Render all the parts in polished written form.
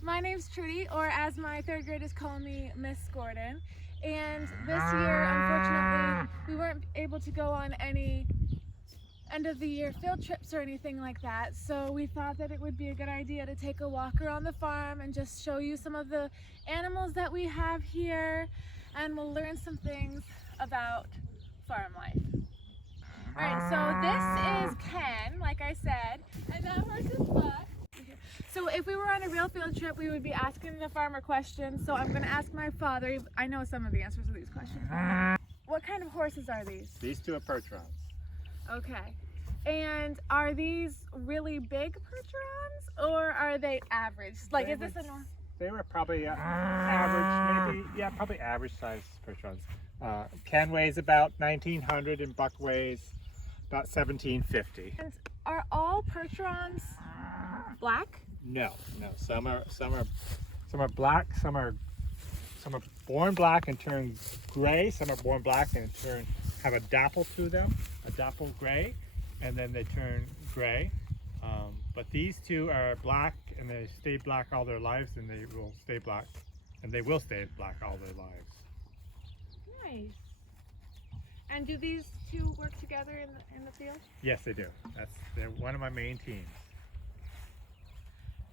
My name's Trudy, or as my third graders call me, Miss Gordon. And this year, unfortunately, we weren't able to go on any end of the year field trips or anything like that. So we thought that it would be a good idea to take a walk around the farm and just show you some of the animals that we have here. And we'll learn some things about farm life. All right, so this is Ken, like I said, and that horse is Buck. So if we were on a real field trip, we would be asking the farmer questions. So I'm going to ask my father. I know some of the answers to these questions. What kind of horses are these? These two are Percherons. Okay. And are these really big Percherons, or are they average? Like, is this a normal? They were probably average, maybe, yeah, probably average size Percherons. Ken weighs about 1900 and Buck weighs about 1750. And are all Percherons black? No. Some are black. Some are born black and turn gray. Some are born black and have a dapple to them, a dapple gray, and then they turn gray. But these two are black, and they stay black all their lives, and they will stay black, all their lives. Nice. And do these two work together in the field? Yes, they do. They're one of my main teams.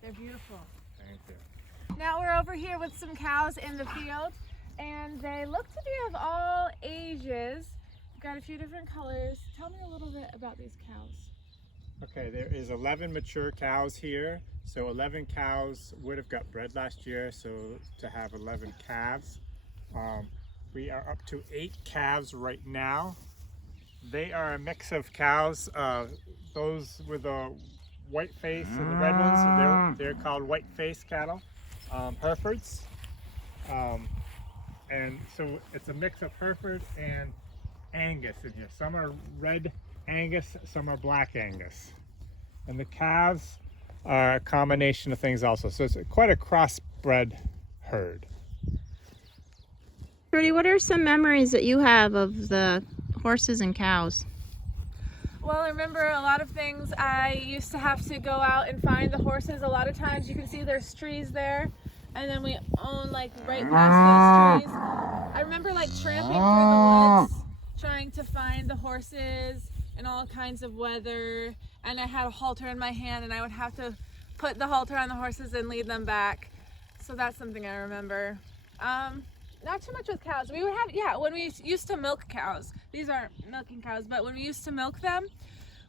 They're beautiful. Thank you. Now we're over here with some cows in the field, and they look to be of all ages. We've got a few different colors. Tell me a little bit about these cows. Okay, there is 11 mature cows here. So 11 cows would have got bred last year, so to have 11 calves. We are up to 8 calves right now. They are a mix of cows. Those with the white face and the red ones, they're called white face cattle, Herefords. And so it's a mix of Hereford and Angus in here. Some are red Angus, some are black Angus. And the calves are a combination of things also. So it's quite a crossbred herd. Trudy, what are some memories that you have of the horses and cows? Well, I remember a lot of things. I used to have to go out and find the horses. A lot of times you can see there's trees there, and then we own like right past those trees. I remember like tramping through the woods trying to find the horses in all kinds of weather, and I had a halter in my hand, and I would have to put the halter on the horses and lead them back. So that's something I remember. Not too much with cows. We would have, when we used to milk cows. These aren't milking cows, but when we used to milk them,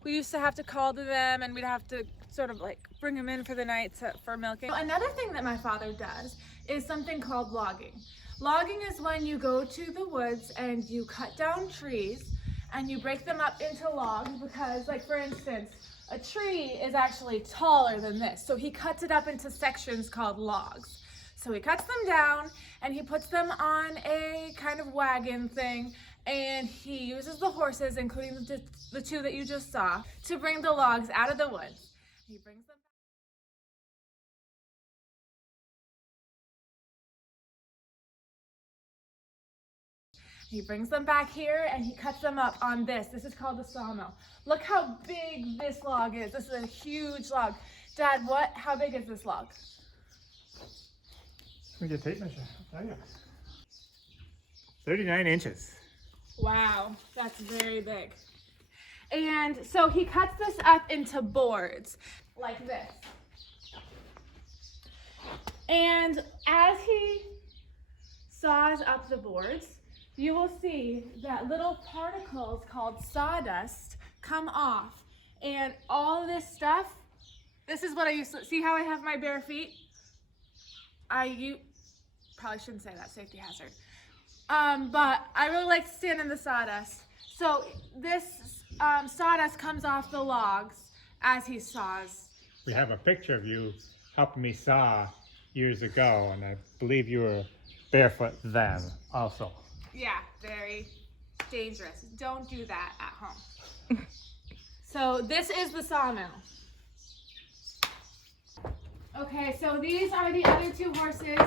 we used to have to call to them, and we'd have to sort of like bring them in for the night for milking. Another thing that my father does is something called logging. Logging is when you go to the woods and you cut down trees and you break them up into logs, because, like, for instance, a tree is actually taller than this. So he cuts it up into sections called logs. So he cuts them down and he puts them on a kind of wagon thing, and he uses the horses, including the two that you just saw, to bring the logs out of the woods. He brings them back. He brings them back here and he cuts them up on this. This is called the sawmill. Look how big this log is. This is a huge log. Dad, how big is this log? Let me get a tape measure. I'll tell you. 39 inches. Wow, that's very big. And so he cuts this up into boards like this. And as he saws up the boards, you will see that little particles called sawdust come off. And all of this stuff, this is what I used to, see how I have my bare feet? You probably shouldn't say that, safety hazard. But I really like to stand in the sawdust. So this sawdust comes off the logs as he saws. We have a picture of you helping me saw years ago, and I believe you were barefoot then also. Yeah, very dangerous. Don't do that at home. So this is the sawmill. Okay, so these are the other two horses.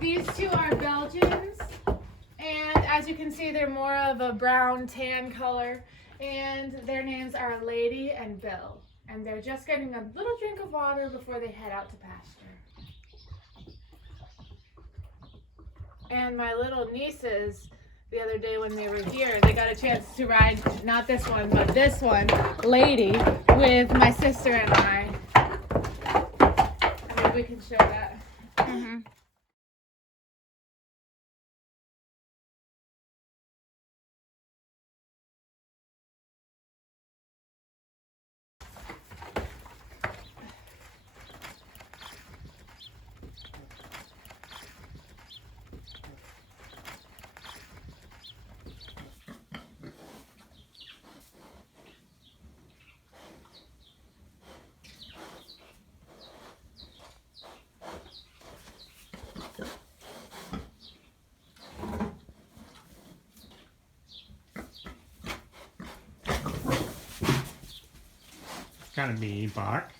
These two are Belgians, and as you can see, they're more of a brown tan color, and their names are Lady and Bill. and they're just getting a little drink of water before they head out to pasture. And my little nieces, the other day when they were here, they got a chance to ride, not this one, but this one, Lady, with my sister and I. Maybe we can show that. Mm-hmm. Kind of mean bark.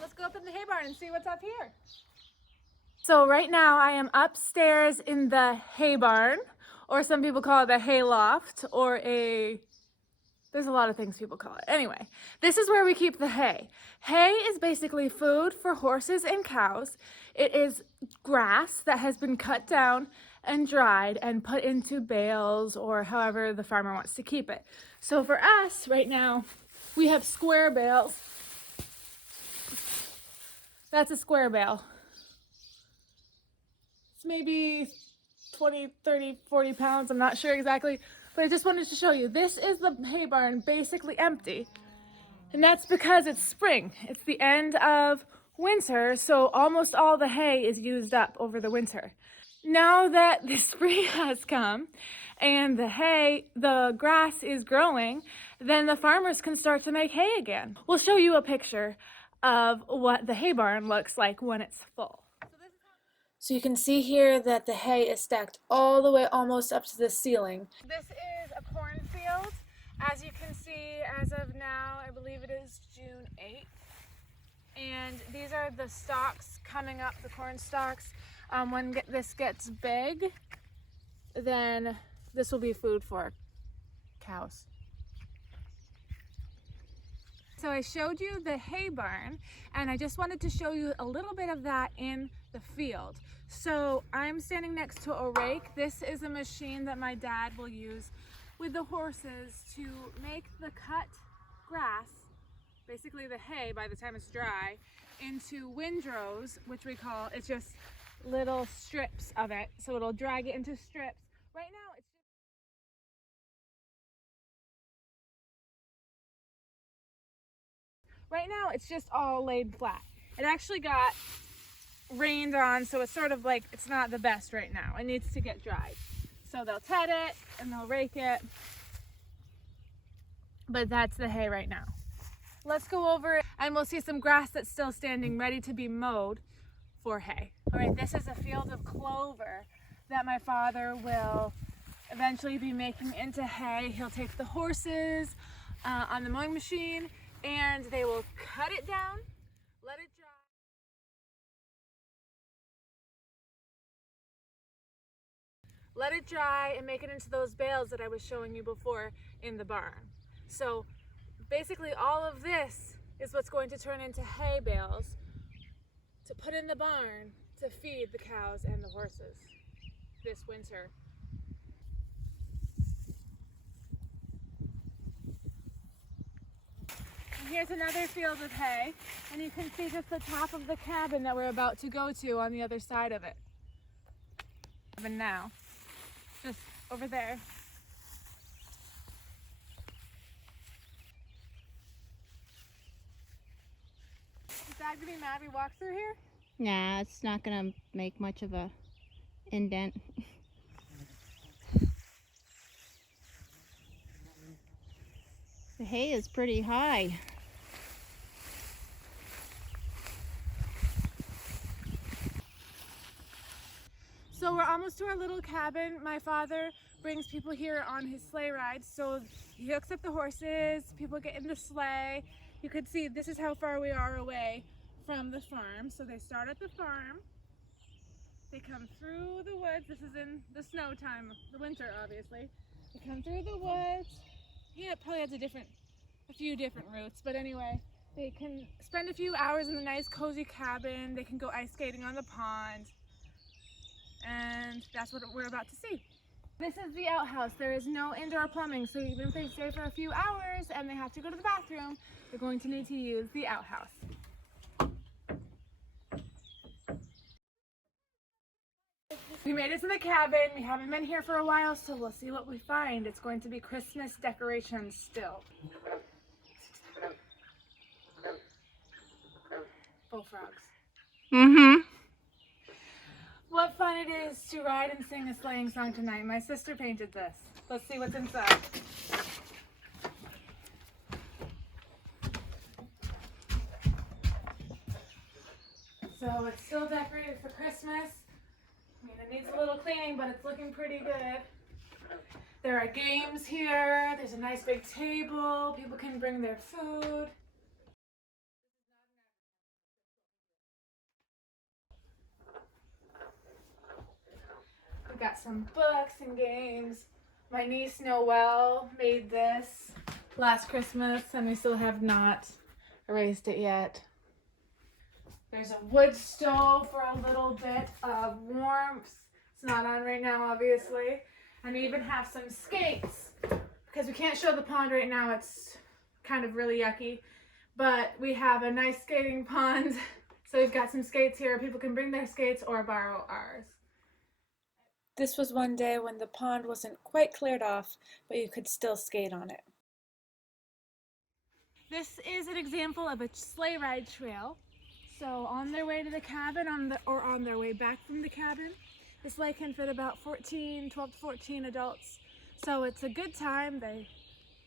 Let's go up in the hay barn and see what's up here. So right now I am upstairs in the hay barn, or some people call it the hay loft, or there's a lot of things people call it. Anyway, this is where we keep the hay. Hay is basically food for horses and cows. It is grass that has been cut down and dried and put into bales or however the farmer wants to keep it. So for us right now, we have square bales. That's a square bale. It's maybe 20, 30, 40 pounds. I'm not sure exactly, but I just wanted to show you. This is the hay barn basically empty. And that's because it's spring. It's the end of winter, so almost all the hay is used up over the winter. Now that the spring has come and the grass is growing, then the farmers can start to make hay again. We'll show you a picture of what the hay barn looks like when it's full. So you can see here that the hay is stacked all the way almost up to the ceiling. This is a cornfield. As you can see, as of now, I believe it is June 8th. And these are the stalks coming up, the corn stalks. When this gets big, then this will be food for cows. So I showed you the hay barn, and I just wanted to show you a little bit of that in the field. So I'm standing next to a rake. This is a machine that my dad will use with the horses to make the cut grass, basically the hay by the time it's dry, into windrows, which we call, it's just little strips of it. So it'll drag it into strips. Right now it's Right now it's just all laid flat. It actually got rained on, so it's sort of like, it's not the best right now. It needs to get dried. So they'll ted it and they'll rake it. But that's the hay right now. Let's go over and we'll see some grass that's still standing ready to be mowed for hay. All right, this is a field of clover that my father will eventually be making into hay. He'll take the horses on the mowing machine and they will cut it down, let it dry. Let it dry and make it into those bales that I was showing you before in the barn. So basically all of this is what's going to turn into hay bales to put in the barn to feed the cows and the horses this winter. And here's another field of hay, and you can see just the top of the cabin that we're about to go to on the other side of it. Even now, just over there. Is Dad gonna be mad we walked through here? Nah, it's not gonna make much of a indent. The hay is pretty high. So we're almost to our little cabin. My father brings people here on his sleigh ride. So he hooks up the horses, people get in the sleigh. You could see this is how far we are away from the farm. So they start at the farm, They come through the woods. This is in the snow time, the winter obviously. They come through the woods. Yeah, it probably has a few different routes, but anyway, they can spend a few hours in the nice cozy cabin. They can go ice skating on the pond, and that's what we're about to see. This is the outhouse. There is no indoor plumbing, so even if they stay for a few hours and they have to go to the bathroom, they're going to need to use the outhouse. We made it to the cabin. We haven't been here for a while, so we'll see what we find. It's going to be Christmas decorations still. Bullfrogs. Mm-hmm. What fun it is to ride and sing a sleighing song tonight. My sister painted this. Let's see what's inside. So it's still decorated for Christmas. I mean, it needs a little cleaning, but it's looking pretty good. There are games here. There's a nice big table. People can bring their food. We got some books and games. My niece Noelle made this last Christmas, and we still have not erased it yet. There's a wood stove for a little bit of warmth. It's not on right now, obviously. And we even have some skates, because we can't show the pond right now. It's kind of really yucky. But we have a nice skating pond. So we've got some skates here. People can bring their skates or borrow ours. This was one day when the pond wasn't quite cleared off, but you could still skate on it. This is an example of a sleigh ride trail. So on their way to the cabin or on their way back from the cabin, the sleigh can fit about 12 to 14 adults. So it's a good time. They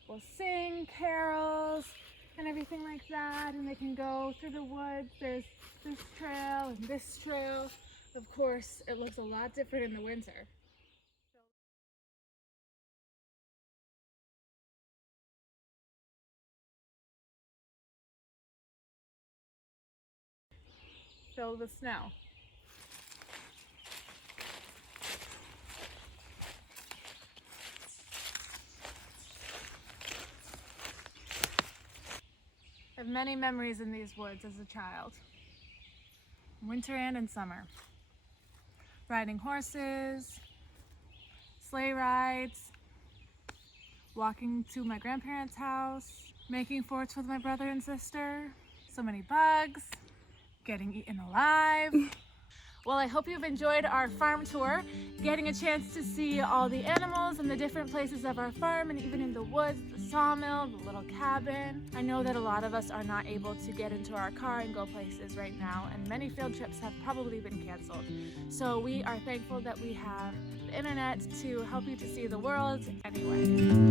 will sing carols and everything like that, and they can go through the woods. There's this trail and this trail. Of course, it looks a lot different in the winter. So the snow. I have many memories in these woods as a child. Winter and in summer. Riding horses, sleigh rides, walking to my grandparents' house, making forts with my brother and sister, so many bugs, getting eaten alive. Well, I hope you've enjoyed our farm tour, getting a chance to see all the animals and the different places of our farm, and even in the woods, the sawmill, the little cabin. I know that a lot of us are not able to get into our car and go places right now, and many field trips have probably been canceled. So we are thankful that we have the internet to help you to see the world anyway.